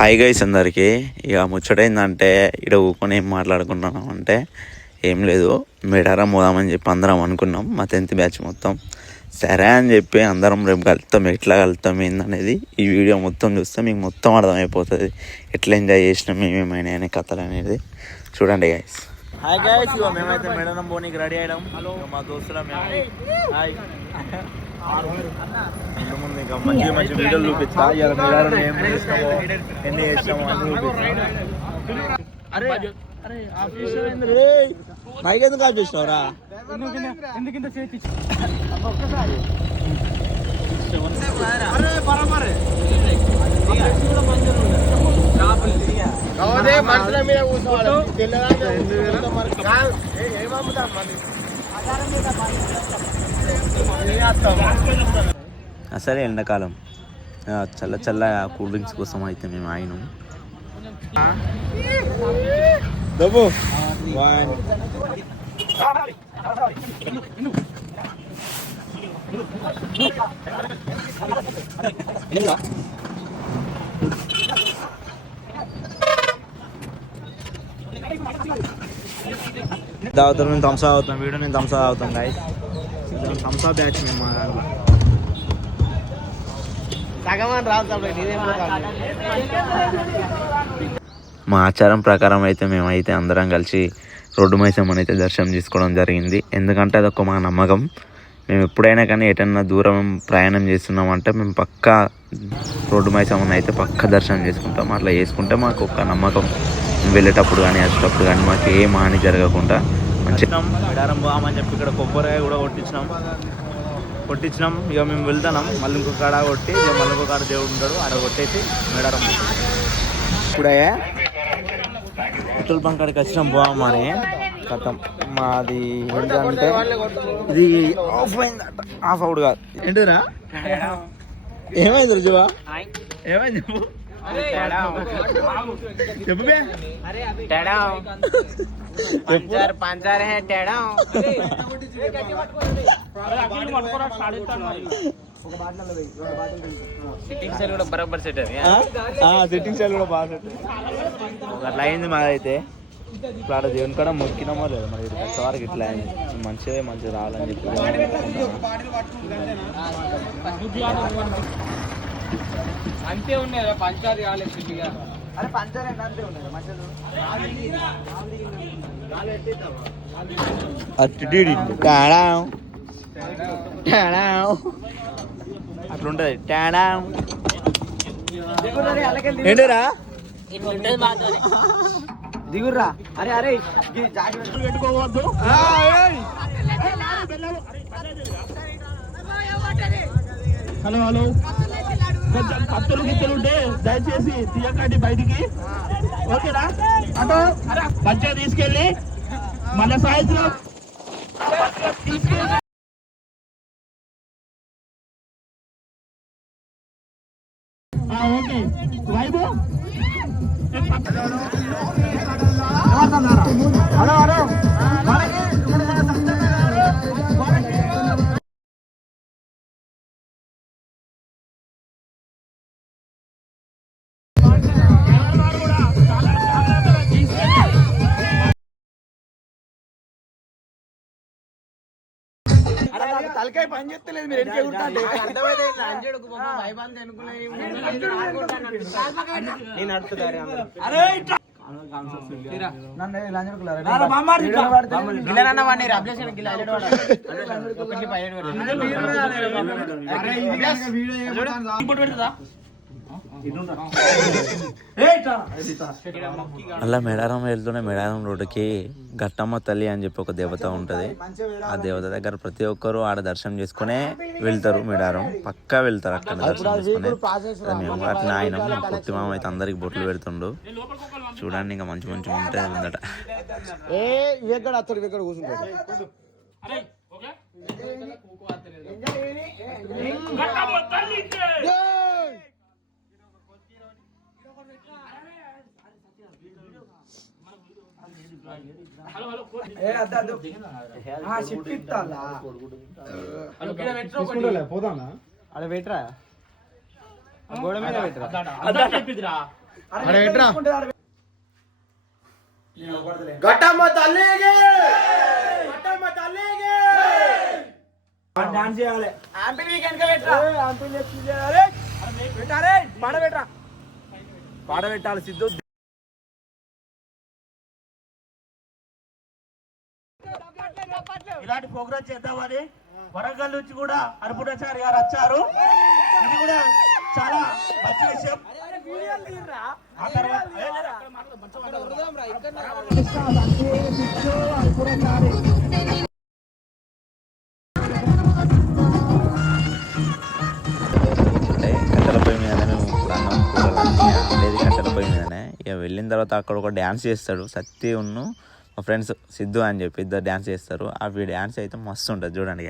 Hi guys అందరికీ. ఇక ముచ్చటైందంటే ఇక్కడ ఊకొని ఏం మాట్లాడుకుంటున్నాం అంటే ఏం లేదు, మేడారం పోదామని చెప్పి అందరం అనుకున్నాం, మా 10th బ్యాచ్ మొత్తం. సరే అని చెప్పి అందరం రేపు కలుస్తాం, ఎట్లా కలుస్తాం ఏందనేది ఈ వీడియో మొత్తం చూస్తే మీకు మొత్తం అర్థమైపోతుంది, ఎట్లా ఎంజాయ్ చేసినాం ఏమేమైనా అనే కథలు అనేది చూడండి గైస్. హాయ్ గైస్, ఇక మేమైతే మేడారం పోనీకి రెడీ అయ్యాం, మా దోస్తుల మేము. హాయ్, ముందు ఇంకా మంచి మంచి వీడియోలు చూపిస్తా, ఇవాళ మేడారం ఏం చేసినామో ఎన్ని చేసినామో అన్ని చూపిస్తా. మైక్ ఎందుకు ఆఫ్ చేసినావురా? అసలే ఎండాకాలం చల్ల చల్ల కూల్ డ్రింక్స్ కోసం అయితే మేము ఆగినాం. తాగుతాం, మేము థమ్సా అవుతాం, వీడియో నేను థమ్సా అవుతాం గాయస్. థమ్సా బ్యాచ్ మేము మా దాంట్లో. మా ఆచారం ప్రకారం అయితే మేమైతే అందరం కలిసి రోడ్డు మైసమ్మని అయితే దర్శనం చేసుకోవడం జరిగింది. ఎందుకంటే అదొక మా నమ్మకం. మేము ఎప్పుడైనా కానీ ఎటన్నా దూరం ప్రయాణం చేస్తున్నామంటే మేము పక్కా రోడ్డు మైసమ్మని అయితే పక్కా దర్శనం చేసుకుంటాం. అట్లా చేసుకుంటే మాకు ఒక నమ్మకం, వెళ్ళేటప్పుడు కానీ వచ్చేటప్పుడు కానీ మాకు ఏం హాని జరగకుండా మంచిగా. మేడారం పోమని చెప్పి ఇక్కడ కొబ్బరికాయ కూడా కొట్టించినాం. ఇక మేము వెళ్తున్నాం, మళ్ళీ ఇంకొక కాడ కొట్టి ఇక మళ్ళీ ఇంకొక కాడ దేవుడు ఉంటాడు, ఆడ కొట్టేసి మేడారం ఇప్పుడే పెట్రోల్ బంక్ కాడికి వచ్చినాం పోమని. కథం మాది ఏంటంటే ఇది ఆఫ్ అయిందట, ఆఫ్ అవుట్ కాదు ఏంటిరా. ఏమైంది రుజువా? ఏమైంది చెప్పు చెప్పు పంచర్ హే టేడా. సిట్టింగ్ స్టైల్ కూడా బరాబర్ సెట్ అది. సిట్టింగ్ స్టైల్ కూడా బాగా సెట్ అట్లా అయింది మాదైతే. ఇప్పుడు ఆడ దేవుని కాడ మొక్కినామో లేదు మరి వచ్చేవారికి ఇట్లా అయింది. మంచిగా రావాలని చెప్పి అంతే ఉన్నాయి. పంచాది కాలేదు, పంచర్ అంతే ఉన్నాయి. అట్లుంటది ఏంటరా దిగుర్రా. అరే అరే పెట్టుకోవద్దు. హలో హలో, కొంచెం కత్తులు గిత్తలు ఉంటే దయచేసి తీయకండి బయటికి, ఓకేనా? అటో మంచిగా తీసుకెళ్ళి మన సాయంత్రం తీసుకెళ్ళి ఓకే వైబు. హలో హలో, తలకాయ పని చెప్తలేదు, మీరు ఎందుకు ఎగురుతాండి? నేను అడుగుతారు అలా మేడారం వెళ్తూనే మేడారం రోడ్డుకి గట్టమ్మ తల్లి అని చెప్పి ఒక దేవత ఉంటుంది. ఆ దేవత దగ్గర ప్రతి ఒక్కరు ఆడ దర్శనం చేసుకునే వెళ్తారు. మేడారం పక్కా వెళ్తారు, అక్కడ దర్శనం చేసుకునే. మేము అట్లా ఆయన కొత్తి మామ అయితే అందరికి బొట్లు పెడుతుండు. చూడండి, ఇంకా మంచి మంచిగా ఉంటుంది ఉందట. పోదానా అలా పెట్టరా గోడ మీద పెట్టరా. గట్టమ్మ తల్లికి గట్టమ్మ తల్లికి డాన్స్ చేయాలి. పాట పెట్టాలి సిద్ధు. ఇలాంటి ప్రోగ్రామ్ చేద్దామని వరంగల్ నుంచి కూడా అర్పుణాచారి గారు వచ్చారు. ఇది కూడా చాలా మంచి విషయం. ఆ తర్వాత కట్టెల పొయ్యి మీదనే మేము ఇప్పుడు అన్నం కూరలన్నీ అనేది కట్టెల పొయ్యి మీదనే. ఇక వెళ్ళిన తర్వాత అక్కడ ఒక డ్యాన్స్ చేస్తాడు సత్తి ఉన్ను మా ఫ్రెండ్స్ సిద్ధు అని చెప్పి ఇద్దరు డ్యాన్స్ చేస్తారు. అవి డ్యాన్స్ అయితే మస్తు ఉంటుంది చూడండి.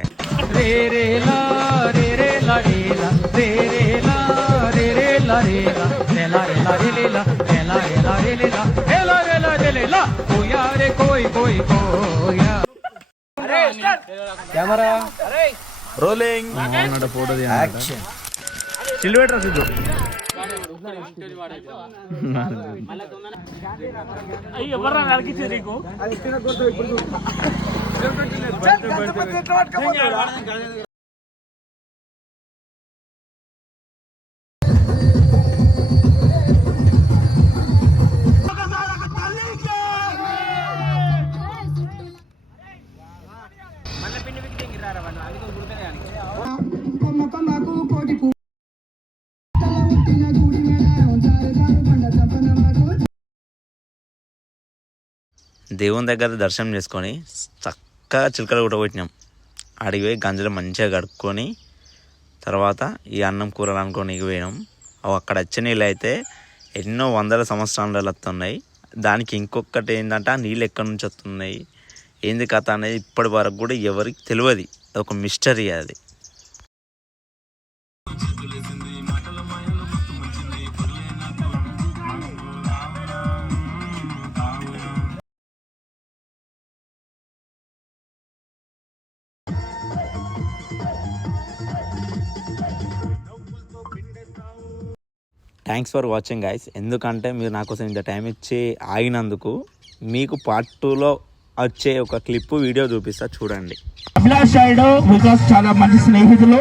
కెమెరా రోలింగ్ ఫోటో యాక్షన్ సిల్వేటర్ సిద్ధు దేవుని దగ్గర దర్శనం చేసుకొని చక్కగా చిలకలు కొట్టబెట్టినాం. ఆడికి పోయి గంజలు మంచిగా కడుక్కొని తర్వాత ఈ అన్నం కూరలు అనుకొని పోయినాం. అవి అక్కడ వచ్చే నీళ్ళు అయితే ఎన్నో వందల సంవత్సరాలు వస్తున్నాయి. దానికి ఇంకొకటి ఏంటంటే ఆ నీళ్ళు ఎక్కడి నుంచి వస్తున్నాయి ఏంది కథ అనేది ఇప్పటి వరకు కూడా ఎవరికి తెలియదు. ఒక మిస్టరీ అది. Thanks for watching guys. ఎందుకంటే మీరు నా కోసం ఇంత టైం ఇచ్చి ఆగినందుకు. మీకు పార్ట్ 2లో వచ్చే ఒక క్లిప్ వీడియో చూపిస్తా చూడండి. అభిలాష్ చాలా మంచి స్నేహితులు.